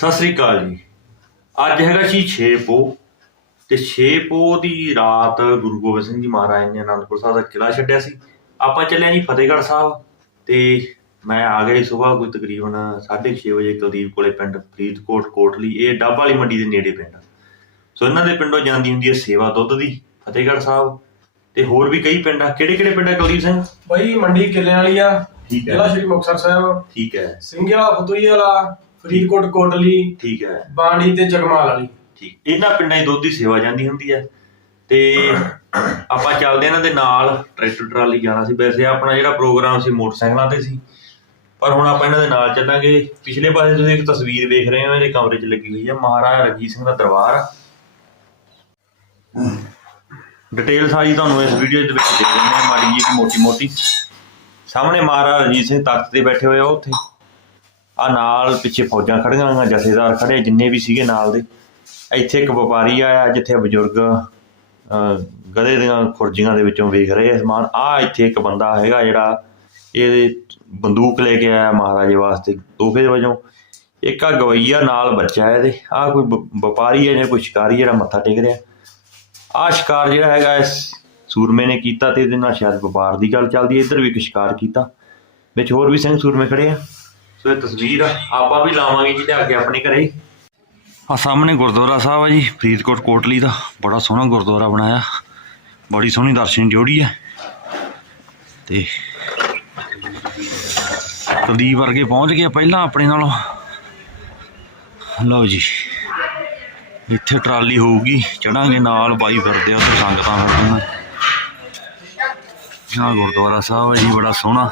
ਸਤਿ ਸ੍ਰੀ ਅਕਾਲ ਜੀ। ਅੱਜ ਹੈਗਾ ਸੀ 6 ਪੋ ਤੇ 6 ਪੋ ਦੀ ਰਾਤ ਗੁਰੂ ਗੋਬਿੰਦ ਸਿੰਘ ਜੀ ਮਹਾਰਾਜ ਨੇ ਅਨੰਦਪੁਰ ਸਾਹਿਬ ਦਾ ਕਿਲਾ ਛੱਡਿਆ ਸੀ। ਆਪਾਂ ਚੱਲੇ ਜੀ ਫਤਿਹਗੜ੍ਹ ਸਾਹਿਬ ਤੇ ਮੈਂ ਆ ਗਿਆ ਸਵੇਰ ਕੋਈ ਤਕਰੀਬਨ 6:30 ਵਜੇ ਕੁਲਦੀਪ ਕੋਲੇ ਪਿੰਡ ਫਰੀਦਕੋਟ ਕੋਟਲੀ ਇਹ ਡੱਬ ਵਾਲੀ ਮੰਡੀ ਦੇ ਨੇੜੇ ਪਿੰਡ। ਸੋ ਇਹਨਾਂ ਦੇ ਪਿੰਡੋਂ ਜਾਂਦੀ ਹੁੰਦੀ ਹੈ ਸੇਵਾ ਦੁੱਧ ਦੀ ਫਤਿਹਗੜ੍ਹ ਸਾਹਿਬ। ਤੇ ਹੋਰ ਵੀ ਕਈ ਪਿੰਡ ਆ। ਕਿਹੜੇ ਕਿਹੜੇ ਪਿੰਡ ਆ ਕੁਲਦੀਪ ਸਿੰਘ? ਬਾਈ ਮੰਡੀ ਕਿੱਲਿਆਂ ਵਾਲੀ ਆ। ਠੀਕ ਜ਼ਿਲ੍ਹਾ ਹੈ ਸ਼੍ਰੀ ਮੁਕਤਸਰ ਸਾਹਿਬ। ਠੀਕ ਹੈ। ਸਿੰਘੇ ਵਾਲਾ ਫਤੂਈ ਵਾਲਾ। ਫਰੀਦਕੋਟ ਕੋਟਲੀ ਠੀਕ ਹੈ। ਬਾਣੀ ਤੇ ਜਗਮਾਲ ਵਾਲੀ। ਠੀਕ। ਇਹਨਾਂ ਪਿੰਡਾਂ 'ਚ ਦੁੱਧ ਦੀ ਸੇਵਾ ਜਾਂਦੀ ਹੁੰਦੀ ਹੈ। ਤੇ ਆਪਾਂ ਚੱਲਦੇ ਇਹਨਾਂ ਦੇ ਨਾਲ ਟਰੈਕਟਰ ਟਰਾਲੀ ਜਾਣਾ ਸੀ। ਵੈਸੇ ਆਪਣਾ ਜਿਹੜਾ ਪ੍ਰੋਗਰਾਮ ਸੀ ਮੋਟਰਸਾਈਕਲਾਂ ਤੇ ਸੀ। ਪਰ ਹੁਣ ਆਪਾਂ ਇਹਨਾਂ ਦੇ ਨਾਲ ਚੱਲਾਂਗੇ। ਪਿਛਲੇ ਪਾਸੇ ਤੁਸੀਂ ਇੱਕ ਤਸਵੀਰ ਵੇਖ ਰਹੇ ਹੋ ਇਹਦੇ ਕਮਰੇ 'ਚ ਲੱਗੀ ਹੋਈ ਹੈ ਮਹਾਰਾਜਾ ਰਣਜੀਤ ਸਿੰਘ ਦਾ ਦਰਬਾਰ। ਡਿਟੇਲ ਸਾਰੀ ਤੁਹਾਨੂੰ ਇਸ ਵੀਡੀਓ ਦੇ ਵਿੱਚ ਦੇ ਦਿੰਦੇ ਆ ਮਾੜੀ ਜਿਹੀ ਮੋਟੀ ਮੋਟੀ ਸਾਹਮਣੇ ਮਹਾਰਾਜਾ ਰਣਜੀਤ ਸਿੰਘ ਤਖਤ ਤੇ ਬੈਠੇ ਹੋਏ ਆ ਉੱਥੇ। ਆ ਨਾਲ ਪਿੱਛੇ ਫੌਜਾਂ ਖੜੀਆਂ ਹੋਈਆਂ, ਜਥੇਦਾਰ ਖੜੇ ਜਿੰਨੇ ਵੀ ਸੀਗੇ ਨਾਲ ਦੇ। ਇੱਥੇ ਇੱਕ ਵਪਾਰੀ ਆਇਆ ਜਿੱਥੇ ਬਜ਼ੁਰਗ ਗਧੇ ਦੀਆਂ ਖੁਰਜੀਆਂ ਦੇ ਵਿੱਚੋਂ ਵੇਖ ਰਹੇ ਆ ਸਮਾਨ। ਆ ਇੱਥੇ ਇੱਕ ਬੰਦਾ ਹੈਗਾ ਜਿਹੜਾ ਇਹ ਬੰਦੂਕ ਲੈ ਕੇ ਆਇਆ ਮਹਾਰਾਜੇ ਵਾਸਤੇ ਤੋਹਫੇ ਵਜੋਂ। ਇੱਕ ਆ ਗਵਈਆ ਨਾਲ ਬੱਚਾ ਹੈ ਇਹਦੇ। ਆ ਕੋਈ ਵ- ਵਪਾਰੀ ਹੈ ਜਾਂ ਕੋਈ ਸ਼ਿਕਾਰੀ ਜਿਹੜਾ ਮੱਥਾ ਟੇਕ ਰਿਹਾ। ਆ ਸ਼ਿਕਾਰ ਜਿਹੜਾ ਹੈਗਾ ਇਸ ਸੂਰਮੇ ਨੇ ਕੀਤਾ ਤੇ ਇਹਦੇ ਨਾਲ ਸ਼ਾਇਦ ਵਪਾਰ ਦੀ ਗੱਲ ਚੱਲਦੀ ਹੈ। ਇੱਧਰ ਵੀ ਇੱਕ ਸ਼ਿਕਾਰ ਕੀਤਾ। ਵਿੱਚ ਹੋਰ ਵੀ ਸਿੰਘ ਸੂਰਮੇ ਖੜੇ ਆ। ਸੋ ਇਹ ਤਸਵੀਰ ਆ ਆਪਾਂ ਵੀ ਲਾਵਾਂਗੇ ਜੀ ਲਿਆ ਕੇ ਆਪਣੇ ਘਰੇ। ਆ ਸਾਹਮਣੇ ਗੁਰਦੁਆਰਾ ਸਾਹਿਬ ਆ ਜੀ, ਫਰੀਦਕੋਟ ਕੋਟਲੀ ਦਾ। ਬੜਾ ਸੋਹਣਾ ਗੁਰਦੁਆਰਾ ਬਣਾਇਆ। ਬੜੀ ਸੋਹਣੀ ਦਰਸ਼ਨ ਜੋੜੀ ਹੈ ਤੇ ਕੁਲਦੀਪ ਵਰਗੇ ਪਹੁੰਚ ਗਏ ਪਹਿਲਾਂ ਆਪਣੇ ਨਾਲੋਂ। ਲਓ ਜੀ, ਇੱਥੇ ਟਰਾਲੀ ਹੋਊਗੀ, ਚੜਾਂਗੇ ਨਾਲ ਬਾਈ ਫਿਰਦੇ ਆ ਤੇ ਸੰਗਤਾਂ ਫਿਰਦੀਆਂ ਆਹ ਗੁਰਦੁਆਰਾ ਸਾਹਿਬ ਹੈ ਜੀ, ਬੜਾ ਸੋਹਣਾ।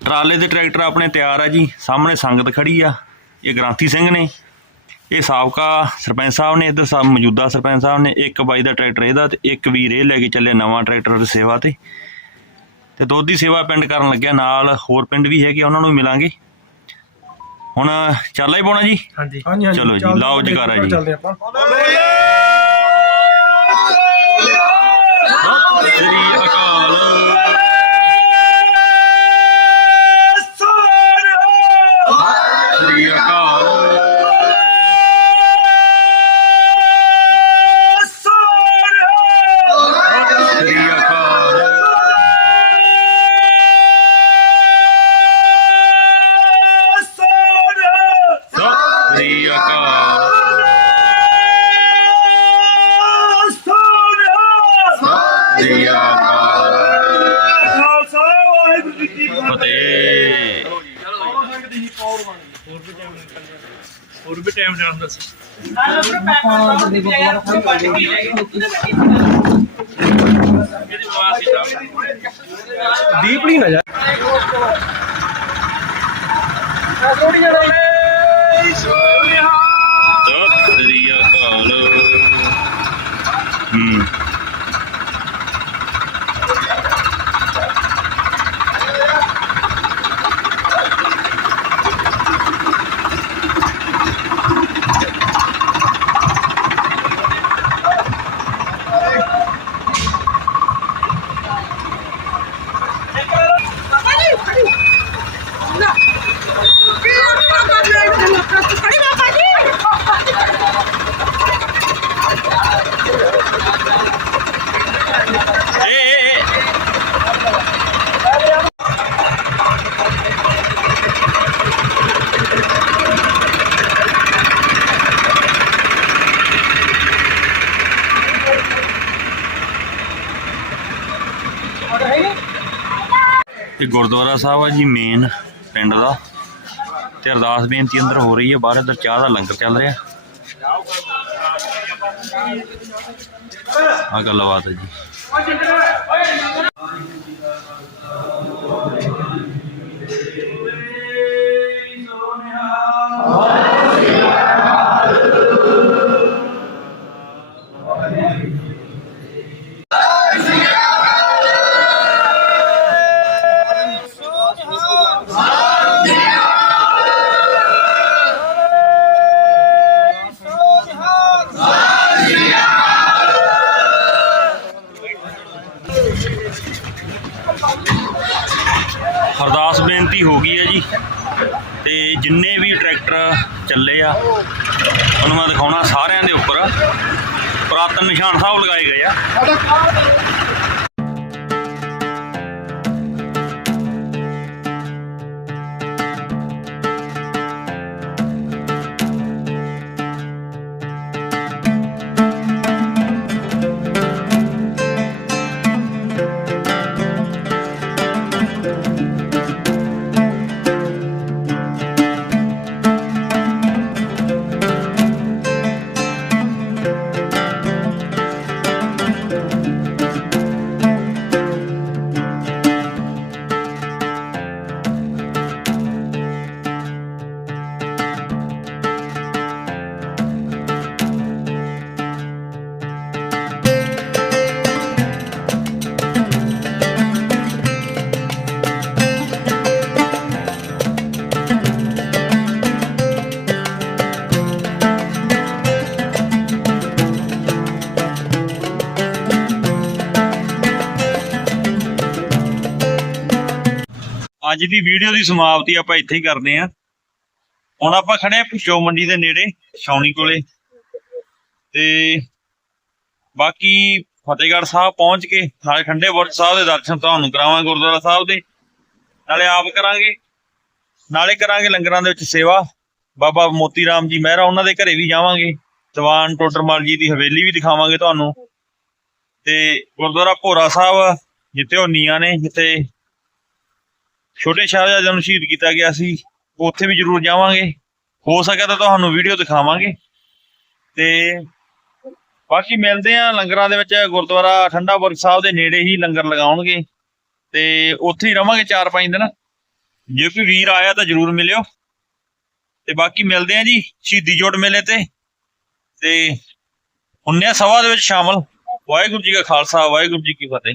ਟਰਾਲੇ ਦੇ ਟਰੈਕਟਰ ਆਪਣੇ ਤਿਆਰ ਆ ਜੀ। ਸਾਹਮਣੇ ਸੰਗਤ ਖੜੀ ਆ। ਇਹ ਗ੍ਰਾਂਥੀ ਸਿੰਘ ਨੇ। ਇਹ ਸਾਬਕਾ ਸਰਪੰਚ ਸਾਹਿਬ ਨੇ, ਇੱਧਰ ਸਾ ਮੌਜੂਦਾ ਸਰਪੰਚ ਸਾਹਿਬ ਨੇ। ਇੱਕ ਬਾਈ ਦਾ ਟਰੈਕਟਰ ਇਹਦਾ ਤੇ ਇੱਕ ਵੀਰ ਇਹ ਲੈ ਕੇ ਚੱਲੇ ਨਵਾਂ ਟਰੈਕਟਰ ਦੀ ਸੇਵਾ ਤੇ। ਤੇ ਦੁੱਧ ਦੀ ਸੇਵਾ ਪਿੰਡ ਕਰਨ ਲੱਗਿਆ। ਨਾਲ ਹੋਰ ਪਿੰਡ ਵੀ ਹੈਗੇ, ਉਹਨਾਂ ਨੂੰ ਮਿਲਾਂਗੇ। ਹੁਣ ਚੱਲਾ ਹੀ ਪਾਉਣਾ ਜੀ? ਹਾਂਜੀ। ਹਾਂਜੀ ਹਾਂਜੀ। ਚਲੋ ਜੀ, ਚੱਲਦੇ ਲਾਓ ਜਗਾਰਾ ਜੀ। ਚੱਲਦੇ ਆਪਾਂ। ਸ੍ਰੀ ਅਕਾਲ। ਹੋਰ ਵੀ ਟਾਈਮ ਜਾਣ ਦੱਸ ਡੀਪਲੀ ਨਾ ਜਾ ਸਤਿ ਸ੍ਰੀ ਅਕਾਲ ਹੂੰ ਏ ਏ ਏ ਇਹ ਗੁਰਦੁਆਰਾ ਸਾਹਿਬ ਆ ਜੀ ਮੇਨ ਪਿੰਡ ਦਾ। ਤੇ ਅਰਦਾਸ ਬੇਨਤੀ ਅੰਦਰ ਹੋ ਰਹੀ ਹੈ, ਬਾਹਰ ਇੱਧਰ ਚਾਹ ਦਾ ਲੰਗਰ ਚੱਲ ਰਿਹਾ। ਆ ਗੱਲਬਾਤ ਹੈ ਜੀ। ਪੂਰੀ ਹੋ ਗਈ ਹੈ ਜੀ। ਤੇ ਜਿੰਨੇ ਵੀ ਟਰੈਕਟਰ ਚੱਲੇ ਆ ਤੁਹਾਨੂੰ ਮੈਂ ਦਿਖਾਉਣਾ ਸਾਰਿਆਂ ਦੇ ਉੱਪਰ। ਪੁਰਾਤਨ ਨਿਸ਼ਾਨ ਸਾਹਿਬ ਲਗਾਏ ਗਏ ਆ। ਅੱਜ ਦੀ ਵੀਡੀਓ ਦੀ ਸਮਾਪਤੀ ਆਪਾਂ ਇੱਥੇ ਹੀ ਕਰਦੇ ਆਂ ਹੁਣ ਆਪਾਂ ਖੜੇ ਆ ਭੁੱਚੋ ਮੰਡੀ ਦੇ ਨੇੜੇ, ਛਾਉਣੀ ਕੋਲੇ। ਤੇ ਬਾਕੀ ਫਤਿਹਗੜ੍ਹ ਸਾਹਿਬ ਪਹੁੰਚ ਕੇ ਨਾਲੇ ਖੰਡੇ ਬੁਰਜ ਸਾਹਿਬ ਦੇ ਦਰਸ਼ਨ ਤੁਹਾਨੂੰ ਕਰਾਵਾਂਗੇ ਗੁਰਦੁਆਰਾ ਸਾਹਿਬ ਦੇ। ਨਾਲੇ ਆਪ ਕਰਾਂਗੇ। ਨਾਲੇ ਕਰਾਂਗੇ ਲੰਗਰਾਂ ਦੇ ਵਿੱਚ ਸੇਵਾ। ਬਾਬਾ ਮੋਤੀ ਰਾਮ ਜੀ ਮਹਿਰਾ, ਉਹਨਾਂ ਦੇ ਘਰੇ ਵੀ ਜਾਵਾਂਗੇ। ਦੀਵਾਨ ਟੋਟਰਮਲ ਜੀ ਦੀ ਹਵੇਲੀ ਵੀ ਦਿਖਾਵਾਂਗੇ ਤੁਹਾਨੂੰ। ਤੇ ਗੁਰਦੁਆਰਾ ਭੋਰਾ ਸਾਹਿਬ, ਜਿੱਥੇ ਉਹ ਨੀਆਂ ਨੇ, ਜਿੱਥੇ ਛੋਟੇ ਸਾਹਿਬਜ਼ਾਦਿਆਂ ਨੂੰ ਸ਼ਹੀਦ ਕੀਤਾ ਗਿਆ ਸੀ। ਉੱਥੇ ਵੀ ਜ਼ਰੂਰ ਜਾਵਾਂਗੇ। ਹੋ ਸਕਿਆ ਤਾਂ ਤੁਹਾਨੂੰ ਵੀਡੀਓ ਦਿਖਾਵਾਂਗੇ। ਤੇ ਬਾਕੀ ਮਿਲਦੇ ਆ ਲੰਗਰਾਂ ਦੇ ਵਿੱਚ। ਗੁਰਦੁਆਰਾ ਠੰਡਾ ਬੁਰਜ ਸਾਹਿਬ ਦੇ ਨੇੜੇ ਹੀ ਲੰਗਰ ਲਗਾਉਣਗੇ। ਤੇ ਉੱਥੇ ਹੀ ਰਵਾਂਗੇ 4-5 ਦਿਨ। ਜੇ ਕੋਈ ਵੀਰ ਆਇਆ ਤਾਂ ਜ਼ਰੂਰ ਮਿਲਿਓ। ਤੇ ਬਾਕੀ ਮਿਲਦੇ ਆ ਜੀ ਸ਼ਹੀਦੀ ਜੋੜ ਮੇਲੇ ਤੇ। ਤੇ 19 ਸਭਾ ਦੇ ਵਿੱਚ ਸ਼ਾਮਲ। ਵਾਹਿਗੁਰੂ ਜੀ ਕਾ ਖਾਲਸਾ, ਵਾਹਿਗੁਰੂ ਜੀ ਕੀ ਫਤਿਹ।